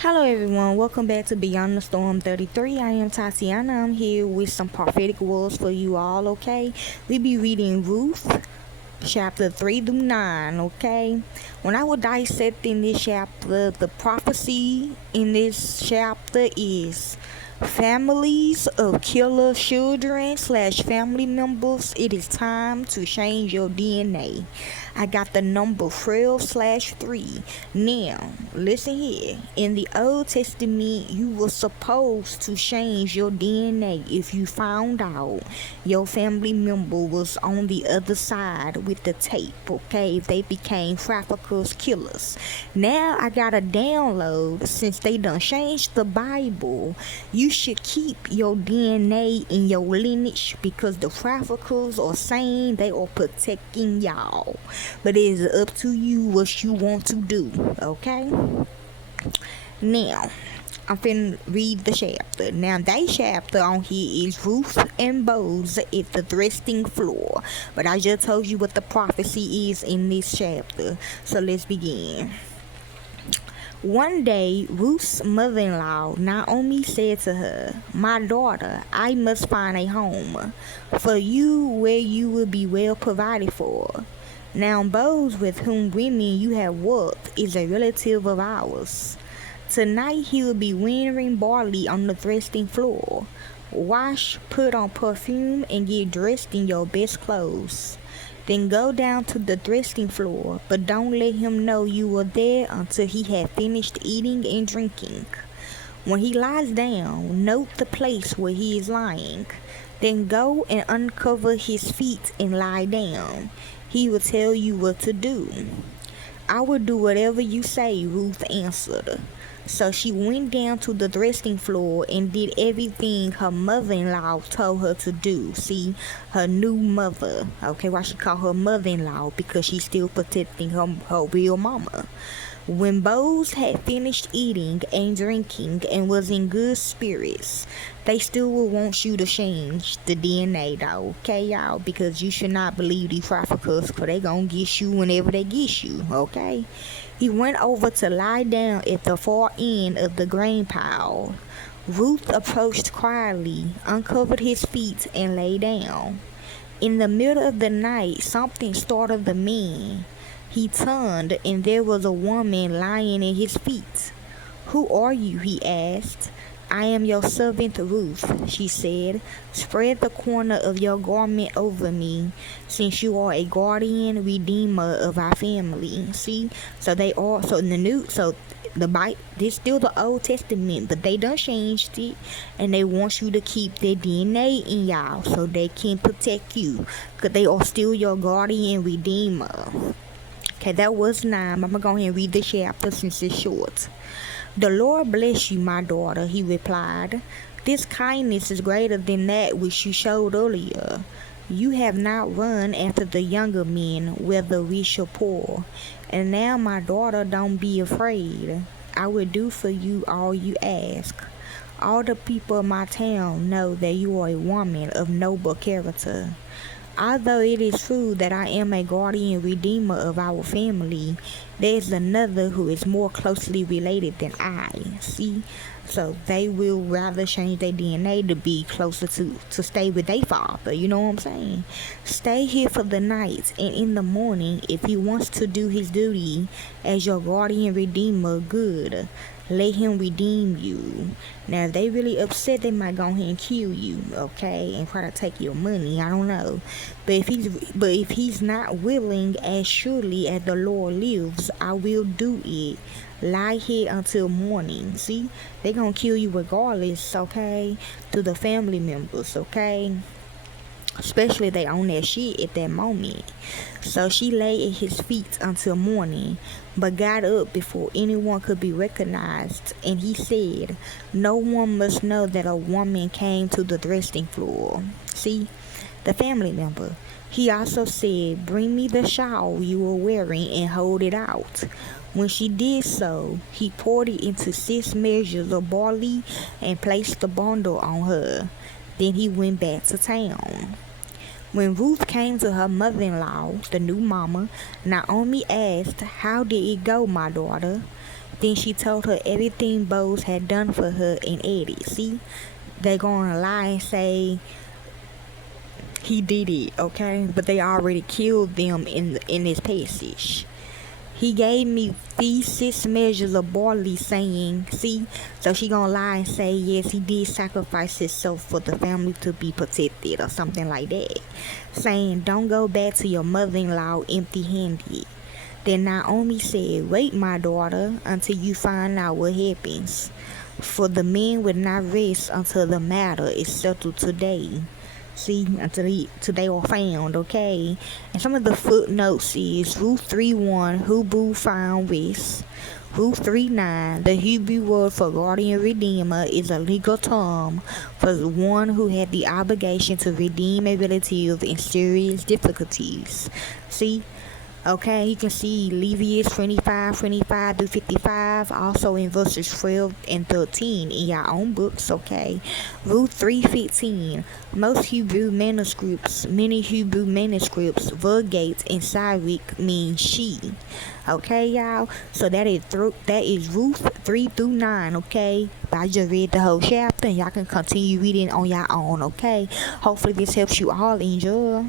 Hello everyone, welcome back to Beyond the Storm 33. I am Tatiana. I'm here with some prophetic words for you all, okay? We be reading Ruth chapter 3 through 9, okay? When I was dissecting this chapter, the prophecy in this chapter is families of killer children slash family members, it is time to change your DNA. I got the number 12 slash 3. Now, listen here. In the Old Testament, you were supposed to change your DNA if you found out your family member was on the other side with the tape, okay? If they became traffickers, killers. Now, I got a download. Since they done changed the Bible, you should keep your DNA in your lineage because the traffickers are saying they are protecting y'all. But it is up to you what you want to do, okay? Now, I'm finna read the chapter. Now, that chapter on here is Ruth and Boaz at the threshing floor. But I just told you what the prophecy is in this chapter. So let's begin. One day, Ruth's mother-in-law, Naomi, said to her, "My daughter, I must find a home for you where you will be well provided for." Now, Boaz, with whom women you have worked, is a relative of ours. Tonight he will be winnowing barley on the threshing floor. Wash, put on perfume, and get dressed in your best clothes. Then go down to the threshing floor, but don't let him know you were there until he had finished eating and drinking. When he lies down, note the place where he is lying. Then go and uncover his feet and lie down. He will tell you what to do. "I will do whatever you say," Ruth answered. So she went down to the threshing floor and did everything her mother-in-law told her to do. See, her new mother. Okay, why she call her mother-in-law? Because she's still protecting her real mama. When Boaz had finished eating and drinking and was in good spirits, they still will want you to change the DNA though, okay y'all? Because you should not believe these traffickers, because they gonna get you whenever they get you, okay? He went over to lie down at the far end of the grain pile. Ruth approached quietly, uncovered his feet, and lay down. In the middle of the night, something startled the man. He turned, and there was a woman lying at his feet. "Who are you?" he asked. "I am your servant Ruth," she said. "Spread the corner of your garment over me, since you are a guardian redeemer of our family." See, so they are the Bible, this still the Old Testament, but they done changed it, and they want you to keep their DNA in y'all so they can protect you, cause they are still your guardian redeemer. Okay, that was 9. I'm going to go ahead and read the chapter since it's short. "The Lord bless you, my daughter," he replied. "This kindness is greater than that which you showed earlier. You have not run after the younger men, whether rich or poor. And now, my daughter, don't be afraid. I will do for you all you ask. All the people of my town know that you are a woman of noble character. Although it is true that I am a guardian redeemer of our family, there is another who is more closely related than I." See? So they will rather change their DNA to be closer to stay with their father. You know what I'm saying? "Stay here for the night, and in the morning, if he wants to do his duty as your guardian redeemer, good. Let him redeem you." Now, if they really upset, they might go ahead and kill you, okay, and try to take your money. I don't know, but if he's not willing, as surely as the Lord lives, I will do it. Lie here until morning. See, they gonna kill you regardless, okay, to the family members, okay. Especially if they own that shit at that moment. So she lay at his feet until morning, but got up before anyone could be recognized. And he said, "No one must know that a woman came to the threshing floor." See, the family member. He also said, "Bring me the shawl you were wearing and hold it out." When she did so, he poured it into 6 measures of barley and placed the bundle on her. Then he went back to town. When Ruth came to her mother-in-law, the new mama, Naomi asked, "How did it go, my daughter?" Then she told her everything Boaz had done for her and added. See, they gonna lie and say he did it, okay? But they already killed them in this passage. He gave me these 6 measures of barley, saying, see, so she gonna lie and say, yes, he did sacrifice himself for the family to be protected or something like that. Saying, don't go back to your mother-in-law empty-handed. Then Naomi said, wait, my daughter, until you find out what happens. For the men will not rest until the matter is settled today. See, until they are found, okay? And some of the footnotes is Ruth 3:1, who Boo found West. Ruth 3:9, the Hebrew word for guardian redeemer is a legal term for the one who had the obligation to redeem a relative in serious difficulties. See? Okay, you can see Leviticus 25 through 55, also in verses 12 and 13 in your own books, okay? Ruth 3:15, many Hebrew manuscripts, Vulgate and Syriac mean she. Okay, y'all? So that is Ruth 3-9, okay? But I just read the whole chapter and y'all can continue reading on your own, okay? Hopefully this helps you all. Enjoy.